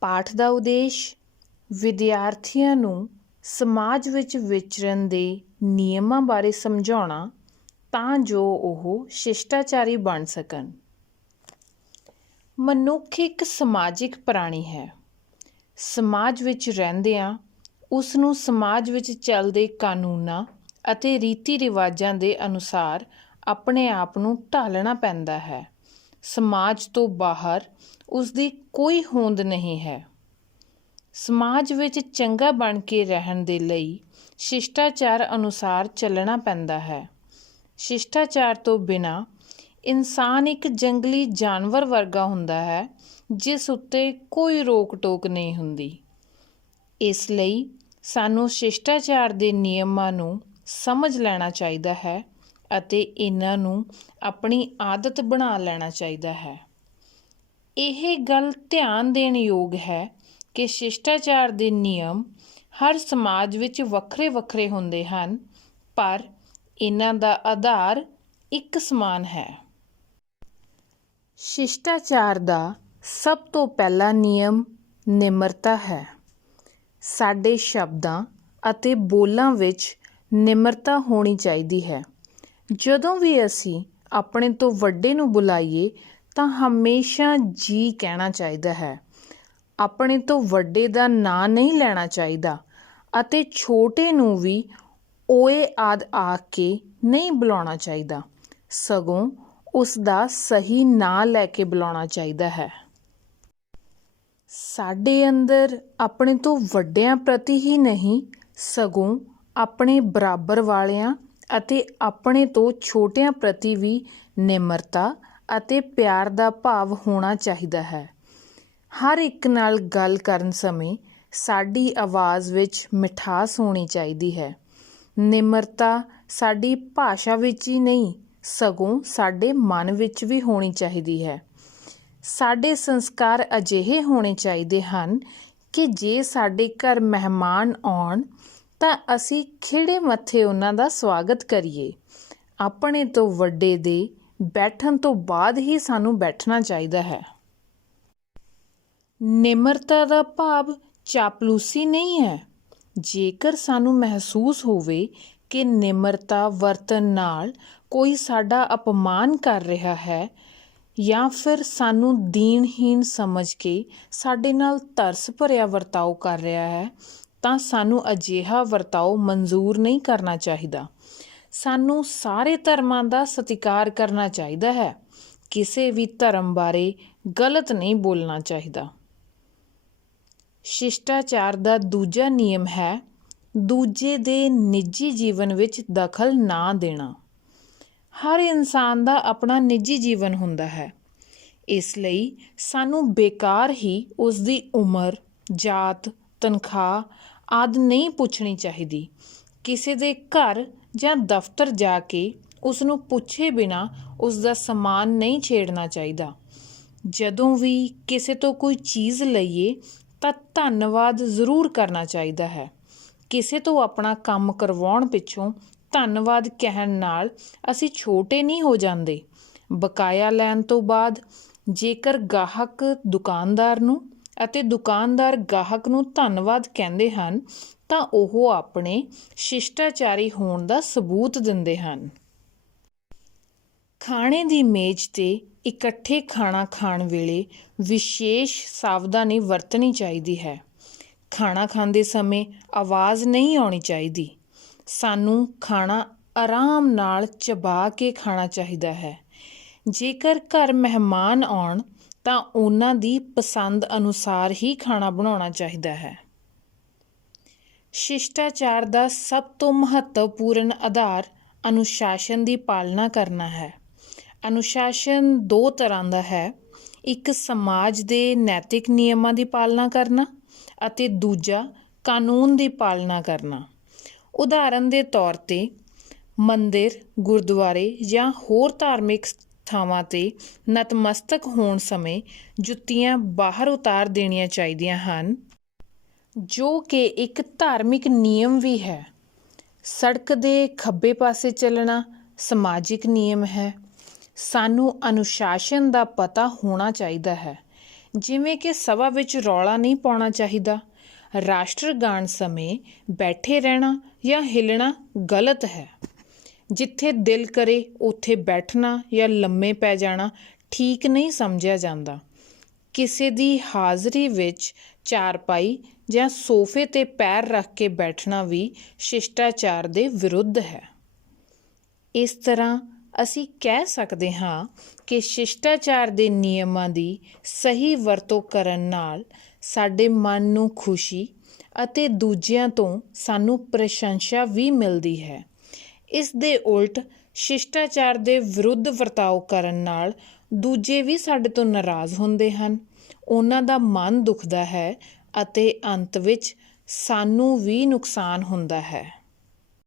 ਪਾਠ ਦਾ ਉਦੇਸ਼ ਵਿਦਿਆਰਥੀਆਂ ਨੂੰ ਸਮਾਜ ਵਿੱਚ ਵਿਚਰਨ ਦੇ ਨਿਯਮਾਂ ਬਾਰੇ ਸਮਝਾਉਣਾ ਤਾਂ ਜੋ ਉਹ ਸ਼ਿਸ਼ਟਾਚਾਰੀ ਬਣ ਸਕਣ। ਮਨੁੱਖ ਇੱਕ ਸਮਾਜਿਕ ਪ੍ਰਾਣੀ ਹੈ। ਸਮਾਜ ਵਿੱਚ ਰਹਿੰਦਿਆਂ ਉਸ ਨੂੰ ਸਮਾਜ ਵਿੱਚ ਚੱਲਦੇ ਕਾਨੂੰਨਾਂ ਅਤੇ ਰੀਤੀ ਰਿਵਾਜਾਂ ਦੇ ਅਨੁਸਾਰ ਆਪਣੇ ਆਪ ਨੂੰ ਢਾਲਣਾ ਪੈਂਦਾ ਹੈ। ਸਮਾਜ ਤੋਂ ਬਾਹਰ ਉਸ ਦੀ ਕੋਈ ਹੋਂਦ ਨਹੀਂ ਹੈ। ਸਮਾਜ ਵਿੱਚ ਚੰਗਾ ਬਣ ਕੇ ਰਹਿਣ ਦੇ ਲਈ ਸ਼ਿਸ਼ਟਾਚਾਰ ਅਨੁਸਾਰ ਚੱਲਣਾ ਪੈਂਦਾ ਹੈ। ਸ਼ਿਸ਼ਟਾਚਾਰ ਤੋਂ ਬਿਨਾ ਇਨਸਾਨ ਇੱਕ ਜੰਗਲੀ ਜਾਨਵਰ ਵਰਗਾ ਹੁੰਦਾ ਹੈ, ਜਿਸ ਉੱਤੇ ਕੋਈ ਰੋਕ ਟੋਕ ਨਹੀਂ ਹੁੰਦੀ। ਇਸ ਲਈ ਸਾਨੂੰ ਸ਼ਿਸ਼ਟਾਚਾਰ ਦੇ ਨਿਯਮਾਂ ਨੂੰ ਸਮਝ ਲੈਣਾ ਚਾਹੀਦਾ ਹੈ ਅਤੇ ਇਹਨਾਂ ਨੂੰ ਆਪਣੀ ਆਦਤ ਬਣਾ ਲੈਣਾ ਚਾਹੀਦਾ ਹੈ। ਇਹ ਗੱਲ ਧਿਆਨ ਦੇਣ ਯੋਗ ਹੈ ਕਿ ਸ਼ਿਸ਼ਟਾਚਾਰ ਦੇ ਨਿਯਮ ਹਰ ਸਮਾਜ ਵਿੱਚ ਵੱਖਰੇ ਵੱਖਰੇ ਹੁੰਦੇ ਹਨ, ਪਰ ਇਹਨਾਂ ਦਾ ਆਧਾਰ ਇੱਕ ਸਮਾਨ ਹੈ। ਸ਼ਿਸ਼ਟਾਚਾਰ ਦਾ ਸਭ ਤੋਂ ਪਹਿਲਾ ਨਿਯਮ ਨਿਮਰਤਾ ਹੈ। ਸਾਡੇ ਸ਼ਬਦਾਂ ਅਤੇ ਬੋਲਾਂ ਵਿੱਚ ਨਿਮਰਤਾ ਹੋਣੀ ਚਾਹੀਦੀ ਹੈ। ਜਦੋਂ ਵੀ ਅਸੀਂ ਆਪਣੇ ਤੋਂ ਵੱਡੇ ਨੂੰ ਬੁਲਾਈਏ, ਤਾਂ ਹਮੇਸ਼ਾ ਜੀ ਕਹਿਣਾ ਚਾਹੀਦਾ ਹੈ। ਆਪਣੇ ਤੋਂ ਵੱਡੇ ਦਾ ਨਾਂ ਨਹੀਂ ਲੈਣਾ ਚਾਹੀਦਾ ਅਤੇ ਛੋਟੇ ਨੂੰ ਵੀ ਓਏ ਆਦ ਆ ਕੇ ਨਹੀਂ ਬੁਲਾਉਣਾ ਚਾਹੀਦਾ। ਸਗੋਂ ਉਸ ਦਾ ਸਹੀ ਨਾਂ ਲੈ ਕੇ ਬੁਲਾਉਣਾ ਚਾਹੀਦਾ ਹੈ। ਸਾਡੇ ਅੰਦਰ ਆਪਣੇ ਤੋਂ ਵੱਡਿਆਂ ਪ੍ਰਤੀ ਹੀ ਨਹੀਂ, ਸਗੋਂ ਆਪਣੇ ਬਰਾਬਰ ਵਾਲਿਆਂ ਅਤੇ ਆਪਣੇ ਤੋਂ ਛੋਟਿਆਂ ਪ੍ਰਤੀ ਵੀ ਨਿਮਰਤਾ ਅਤੇ ਪਿਆਰ ਦਾ ਭਾਵ ਹੋਣਾ ਚਾਹੀਦਾ ਹੈ। ਹਰ ਇੱਕ ਨਾਲ ਗੱਲ ਕਰਨ ਸਮੇਂ ਸਾਡੀ ਆਵਾਜ਼ ਵਿੱਚ ਮਿਠਾਸ ਹੋਣੀ ਚਾਹੀਦੀ ਹੈ। ਨਿਮਰਤਾ ਸਾਡੀ ਭਾਸ਼ਾ ਵਿੱਚ ਹੀ ਨਹੀਂ, ਸਗੋਂ ਸਾਡੇ ਮਨ ਵਿੱਚ ਵੀ ਹੋਣੀ ਚਾਹੀਦੀ ਹੈ। ਸਾਡੇ ਸੰਸਕਾਰ ਅਜਿਹੇ ਹੋਣੇ ਚਾਹੀਦੇ ਹਨ ਕਿ ਜੇ ਸਾਡੇ ਘਰ ਮਹਿਮਾਨ ਆਉਣ ਤਾਂ ਅਸੀਂ ਖਿੜੇ ਮੱਥੇ ਉਹਨਾਂ ਦਾ ਸਵਾਗਤ ਕਰੀਏ। ਆਪਣੇ ਤੋਂ ਵੱਡੇ ਦੇ ਬੈਠਣ ਤੋਂ ਬਾਅਦ ਹੀ ਸਾਨੂੰ ਬੈਠਣਾ ਚਾਹੀਦਾ ਹੈ। ਨਿਮਰਤਾ ਦਾ ਭਾਵ ਚਾਪਲੂਸੀ ਨਹੀਂ ਹੈ। ਜੇਕਰ ਸਾਨੂੰ ਮਹਿਸੂਸ ਹੋਵੇ ਕਿ ਨਿਮਰਤਾ ਵਰਤਨ ਨਾਲ ਕੋਈ ਸਾਡਾ ਅਪਮਾਨ ਕਰ ਰਿਹਾ ਹੈ ਜਾਂ ਫਿਰ ਸਾਨੂੰ ਦੀਨਹੀਣ ਸਮਝ ਕੇ ਸਾਡੇ ਨਾਲ ਤਰਸ ਭਰਿਆ ਵਰਤਾਓ ਕਰ ਰਿਹਾ ਹੈ ਤਾਂ ਸਾਨੂੰ ਅਜਿਹਾ ਵਰਤਾਓ ਮਨਜ਼ੂਰ ਨਹੀਂ ਕਰਨਾ ਚਾਹੀਦਾ। ਸਾਨੂੰ ਸਾਰੇ ਧਰਮਾਂ ਦਾ ਸਤਿਕਾਰ ਕਰਨਾ ਚਾਹੀਦਾ ਹੈ। ਕਿਸੇ ਵੀ ਧਰਮ ਬਾਰੇ ਗਲਤ ਨਹੀਂ ਬੋਲਣਾ ਚਾਹੀਦਾ। ਸ਼ਿਸ਼ਟਾਚਾਰ ਦਾ ਦੂਜਾ ਨਿਯਮ ਹੈ, ਦੂਜੇ ਦੇ ਨਿੱਜੀ ਜੀਵਨ ਵਿੱਚ ਦਖਲ ਨਾ ਦੇਣਾ। ਹਰ ਇਨਸਾਨ ਦਾ ਆਪਣਾ ਨਿੱਜੀ ਜੀਵਨ ਹੁੰਦਾ ਹੈ। ਇਸ ਲਈ ਸਾਨੂੰ ਬੇਕਾਰ ਹੀ ਉਸ ਦੀ ਉਮਰ, ਜਾਤ ਤਨਖਾਹ ਆਦਿ ਨਹੀਂ ਪੁੱਛਣੀ ਚਾਹੀਦੀ। ਕਿਸੇ ਦੇ ਘਰ ਜਾਂ ਦਫ਼ਤਰ ਜਾ ਕੇ ਉਸ ਨੂੰ ਪੁੱਛੇ ਬਿਨਾ ਉਸ ਦਾ ਸਮਾਨ ਨਹੀਂ ਛੇੜਨਾ ਚਾਹੀਦਾ। ਜਦੋਂ ਵੀ ਕਿਸੇ ਤੋਂ ਕੋਈ ਚੀਜ਼ ਲਈਏ ਤਾਂ ਧੰਨਵਾਦ ਜ਼ਰੂਰ ਕਰਨਾ ਚਾਹੀਦਾ ਹੈ। ਕਿਸੇ ਤੋਂ ਆਪਣਾ ਕੰਮ ਕਰਵਾਉਣ ਪਿੱਛੋਂ ਧੰਨਵਾਦ ਕਹਿਣ ਨਾਲ ਅਸੀਂ ਛੋਟੇ ਨਹੀਂ ਹੋ ਜਾਂਦੇ। ਬਕਾਇਆ ਲੈਣ ਤੋਂ ਬਾਅਦ ਜੇਕਰ ਗਾਹਕ ਦੁਕਾਨਦਾਰ ਨੂੰ ਅਤੇ ਦੁਕਾਨਦਾਰ ਗਾਹਕ ਨੂੰ ਧੰਨਵਾਦ ਕਹਿੰਦੇ ਹਨ, ਤਾਂ ਉਹ ਆਪਣੇ ਸ਼ਿਸ਼ਟਾਚਾਰੀ ਹੋਣ ਦਾ ਸਬੂਤ ਦਿੰਦੇ ਹਨ। ਖਾਣੇ ਦੀ ਮੇਜ਼ ਤੇ ਇਕੱਠੇ ਖਾਣਾ ਖਾਣ ਵੇਲੇ ਵਿਸ਼ੇਸ਼ ਸਾਵਧਾਨੀ ਵਰਤਣੀ ਚਾਹੀਦੀ ਹੈ। ਖਾਣਾ ਖਾਂਦੇ ਸਮੇਂ ਆਵਾਜ਼ ਨਹੀਂ ਆਉਣੀ ਚਾਹੀਦੀ। ਸਾਨੂੰ ਖਾਣਾ ਆਰਾਮ ਨਾਲ ਚਬਾ ਕੇ ਖਾਣਾ ਚਾਹੀਦਾ ਹੈ। ਜੇਕਰ ਘਰ ਮਹਿਮਾਨ ਆਉਣ ਤਾਂ ਉਹਨਾਂ ਦੀ ਪਸੰਦ ਅਨੁਸਾਰ ਹੀ ਖਾਣਾ ਬਣਾਉਣਾ ਚਾਹੀਦਾ ਹੈ। ਸ਼ਿਸ਼ਟਾਚਾਰ ਦਾ ਸਭ ਤੋਂ ਮਹੱਤਵਪੂਰਨ ਆਧਾਰ ਅਨੁਸ਼ਾਸਨ ਦੀ ਪਾਲਣਾ ਕਰਨਾ ਹੈ। ਅਨੁਸ਼ਾਸਨ ਦੋ ਤਰ੍ਹਾਂ ਦਾ ਹੈ। ਇੱਕ ਸਮਾਜ ਦੇ ਨੈਤਿਕ ਨਿਯਮਾਂ ਦੀ ਪਾਲਣਾ ਕਰਨਾ ਅਤੇ ਦੂਜਾ ਕਾਨੂੰਨ ਦੀ ਪਾਲਣਾ ਕਰਨਾ। ਉਦਾਹਰਨ ਦੇ ਤੌਰ ਤੇ ਮੰਦਿਰ, ਗੁਰਦੁਆਰੇ ਜਾਂ ਹੋਰ ਧਾਰਮਿਕ ਥਾਵਾਂ ਤੇ ਨਤਮਸਤਕ ਹੋਣ ਸਮੇਂ ਜੁੱਤੀਆਂ ਬਾਹਰ ਉਤਾਰ ਦੇਣੀਆਂ ਚਾਹੀਦੀਆਂ ਹਨ। ਜੋ ਕਿ ਇੱਕ ਧਾਰਮਿਕ ਨਿਯਮ ਵੀ ਹੈ। ਸੜਕ ਦੇ ਖੱਬੇ ਪਾਸੇ ਚੱਲਣਾ ਸਮਾਜਿਕ ਨਿਯਮ ਹੈ। ਸਾਨੂੰ ਅਨੁਸ਼ਾਸਨ ਦਾ ਪਤਾ ਹੋਣਾ ਚਾਹੀਦਾ ਹੈ। ਜਿਵੇਂ ਕਿ ਸਭਾ ਵਿੱਚ ਰੌਲਾ ਨਹੀਂ ਪਾਉਣਾ ਚਾਹੀਦਾ। ਰਾਸ਼ਟਰ ਗਾਣ ਸਮੇਂ ਬੈਠੇ ਰਹਿਣਾ ਜਾਂ ਹਿੱਲਣਾ ਗਲਤ ਹੈ। ਜਿੱਥੇ ਦਿਲ ਕਰੇ, ਉੱਥੇ ਬੈਠਣਾ ਜਾਂ ਲੰਮੇ ਪੈ ਜਾਣਾ ਠੀਕ ਨਹੀਂ ਸਮਝਿਆ ਜਾਂਦਾ। ਕਿਸੇ ਦੀ ਹਾਜ਼ਰੀ ਵਿੱਚ ਚਾਰਪਾਈ ਜਾਂ ਸੋਫੇ ਤੇ ਪੈਰ ਰੱਖ ਕੇ ਬੈਠਣਾ ਵੀ ਸ਼ਿਸ਼ਟਾਚਾਰ ਦੇ ਵਿਰੁੱਧ ਹੈ। ਇਸ ਤਰ੍ਹਾਂ ਅਸੀਂ ਕਹਿ ਸਕਦੇ ਹਾਂ ਕਿ ਸ਼ਿਸ਼ਟਾਚਾਰ ਦੇ ਨਿਯਮਾਂ ਦੀ ਸਹੀ ਵਰਤੋਂ ਕਰਨ ਨਾਲ ਸਾਡੇ ਮਨ ਨੂੰ ਖੁਸ਼ੀ ਅਤੇ ਦੂਜਿਆਂ ਤੋਂ ਸਾਨੂੰ ਪ੍ਰਸ਼ੰਸਾ ਵੀ ਮਿਲਦੀ ਹੈ। ਇਸ ਦੇ ਉਲਟ ਸ਼ਿਸ਼ਟਾਚਾਰ ਦੇ ਵਿਰੁੱਧ ਵਰਤਾਓ ਕਰਨ ਨਾਲ ਦੂਜੇ ਵੀ ਸਾਡੇ ਤੋਂ ਨਾਰਾਜ਼ ਹੁੰਦੇ ਹਨ। ਉਹਨਾਂ ਦਾ ਮਨ ਦੁਖਦਾ ਹੈ ਅਤੇ ਅੰਤ ਵਿੱਚ ਸਾਨੂੰ ਵੀ ਨੁਕਸਾਨ ਹੁੰਦਾ ਹੈ।